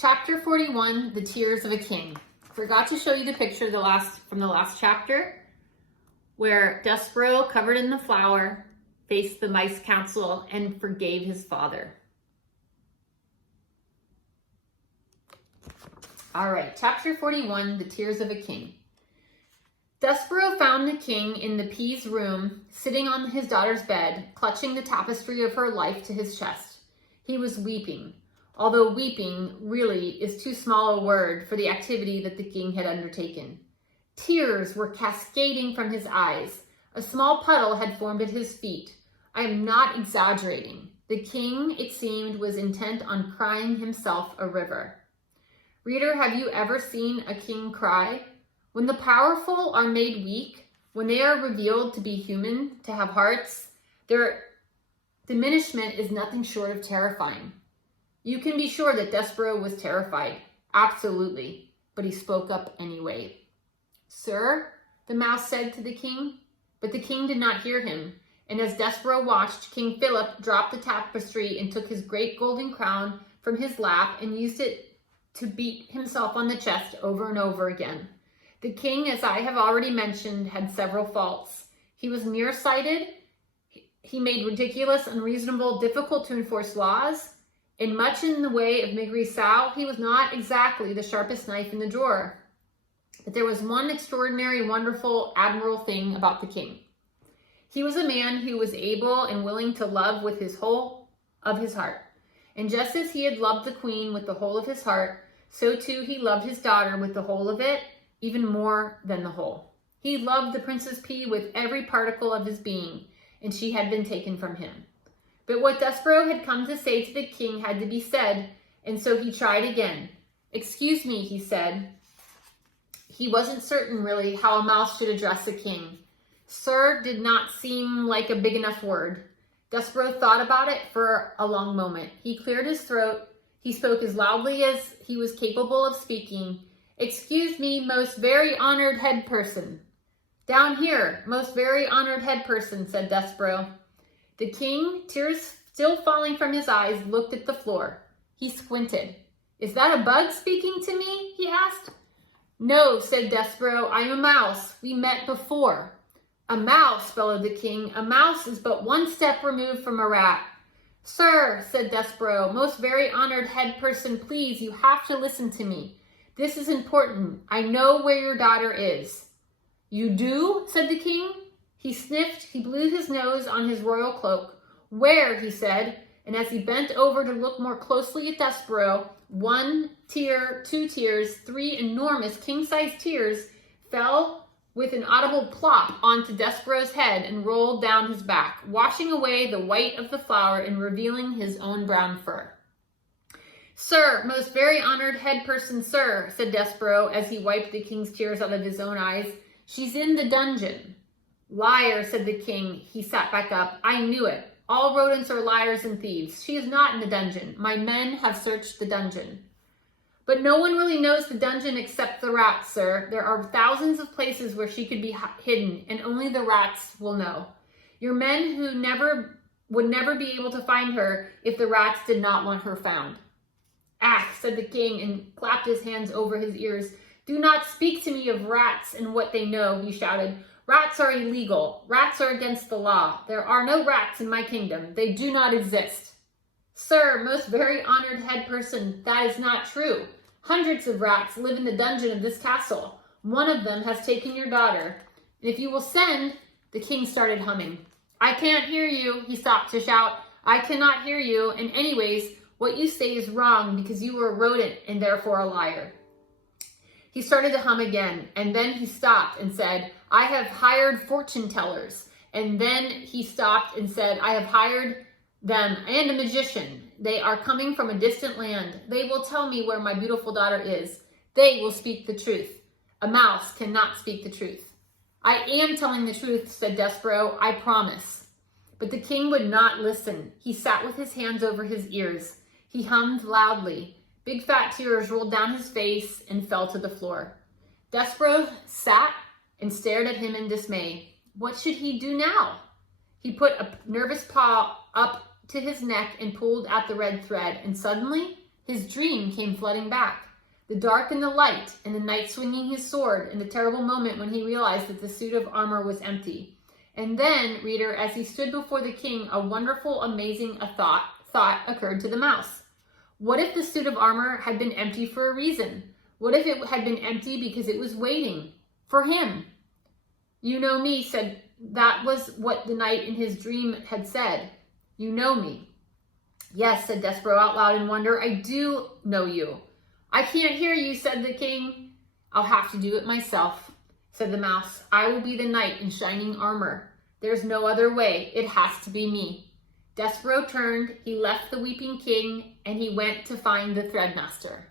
Chapter 41, The Tears of a King. Forgot to show you the picture from the last chapter where Despereaux, covered in the flour, faced the mice council and forgave his father. All right, chapter 41, The Tears of a King. Despereaux found the king in the P's room, sitting on his daughter's bed, clutching the tapestry of her life to his chest. He was weeping, although weeping really is too small a word for the activity that the king had undertaken. Tears were cascading from his eyes. A small puddle had formed at his feet. I am not exaggerating. The king, it seemed, was intent on crying himself a river. Reader, have you ever seen a king cry? When the powerful are made weak, when they are revealed to be human, to have hearts, their diminishment is nothing short of terrifying. You can be sure that Despereaux was terrified, absolutely, but he spoke up anyway. "Sir," the mouse said to the king, but the king did not hear him, and as Despereaux watched, King Philip dropped the tapestry and took his great golden crown from his lap and used it to beat himself on the chest over and over again. The king, as I have already mentioned, had several faults. He was nearsighted. He made ridiculous, unreasonable, difficult to enforce laws. And much in the way of maigre-sou, he was not exactly the sharpest knife in the drawer. But there was one extraordinary, wonderful, admirable thing about the king. He was a man who was able and willing to love with his whole of his heart. And just as he had loved the queen with the whole of his heart, so too he loved his daughter with the whole of it, even more than the whole. He loved the Princess P with every particle of his being, and she had been taken from him. But what Despereaux had come to say to the king had to be said, and so he tried again. "Excuse me," he said. He wasn't certain, really, how a mouse should address a king. "Sir" did not seem like a big enough word. Despereaux thought about it for a long moment. He cleared his throat. He spoke as loudly as he was capable of speaking. "Excuse me, most very honored head person." "Down here, most very honored head person," said Despereaux. The king, tears still falling from his eyes, looked at the floor. He squinted. "Is that a bug speaking to me?" he asked. "No," said Despereaux, "I am a mouse. We met before." "A mouse," bellowed the king. "A mouse is but one step removed from a rat." "Sir," said Despereaux, "most very honored head person, please, you have to listen to me. This is important. I know where your daughter is." "You do?" said the king. He sniffed, he blew his nose on his royal cloak. "Where?" he said, and as he bent over to look more closely at Despereaux, 1 tear, 2 tears, 3 enormous king-sized tears fell with an audible plop onto Despereaux's head and rolled down his back, washing away the white of the flour and revealing his own brown fur. "Sir, most very honored head person, sir," said Despereaux as he wiped the king's tears out of his own eyes. "She's in the dungeon." "Liar," said the king. He sat back up. "I knew it. All rodents are liars and thieves. She is not in the dungeon. My men have searched the dungeon." "But no one really knows the dungeon except the rats, sir. There are thousands of places where she could be hidden, and only the rats will know. Your men would never be able to find her if the rats did not want her found." "Ah," said the king and clapped his hands over his ears. "Do not speak to me of rats and what they know," he shouted. "Rats are illegal. Rats are against the law. There are no rats in my kingdom. They do not exist." "Sir, most very honored head person, that is not true. Hundreds of rats live in the dungeon of this castle. One of them has taken your daughter. And if you will send..." The king started humming. "I can't hear you," he stopped to shout. "I cannot hear you, and anyways, what you say is wrong because you were a rodent and therefore a liar." He started to hum again, and then he stopped and said, "I have hired fortune tellers." And then he stopped and said, "I have hired them and a magician. They are coming from a distant land. They will tell me where my beautiful daughter is. They will speak the truth. A mouse cannot speak the truth." "I am telling the truth," said Despereaux. "I promise." But the king would not listen. He sat with his hands over his ears. He hummed loudly. Big fat tears rolled down his face and fell to the floor. Despereaux sat and stared at him in dismay. What should he do now? He put a nervous paw up to his neck and pulled at the red thread, and suddenly His dream came flooding back. The dark and the light, and the knight swinging his sword, and the terrible moment when he realized that the suit of armor was empty. And then, reader, as he stood before the king, a wonderful, amazing thought occurred to the mouse. What if the suit of armor had been empty for a reason? What if it had been empty because it was waiting for him? You know me, said, that was what the knight in his dream had said. You know me. Yes, said Despereaux out loud in wonder. I do know you. I can't hear you, said the king. I'll have to do it myself, said the mouse. I will be the knight in shining armor. There's no other way. It has to be me. Despereaux turned, he left the weeping king, and he went to find the threadmaster.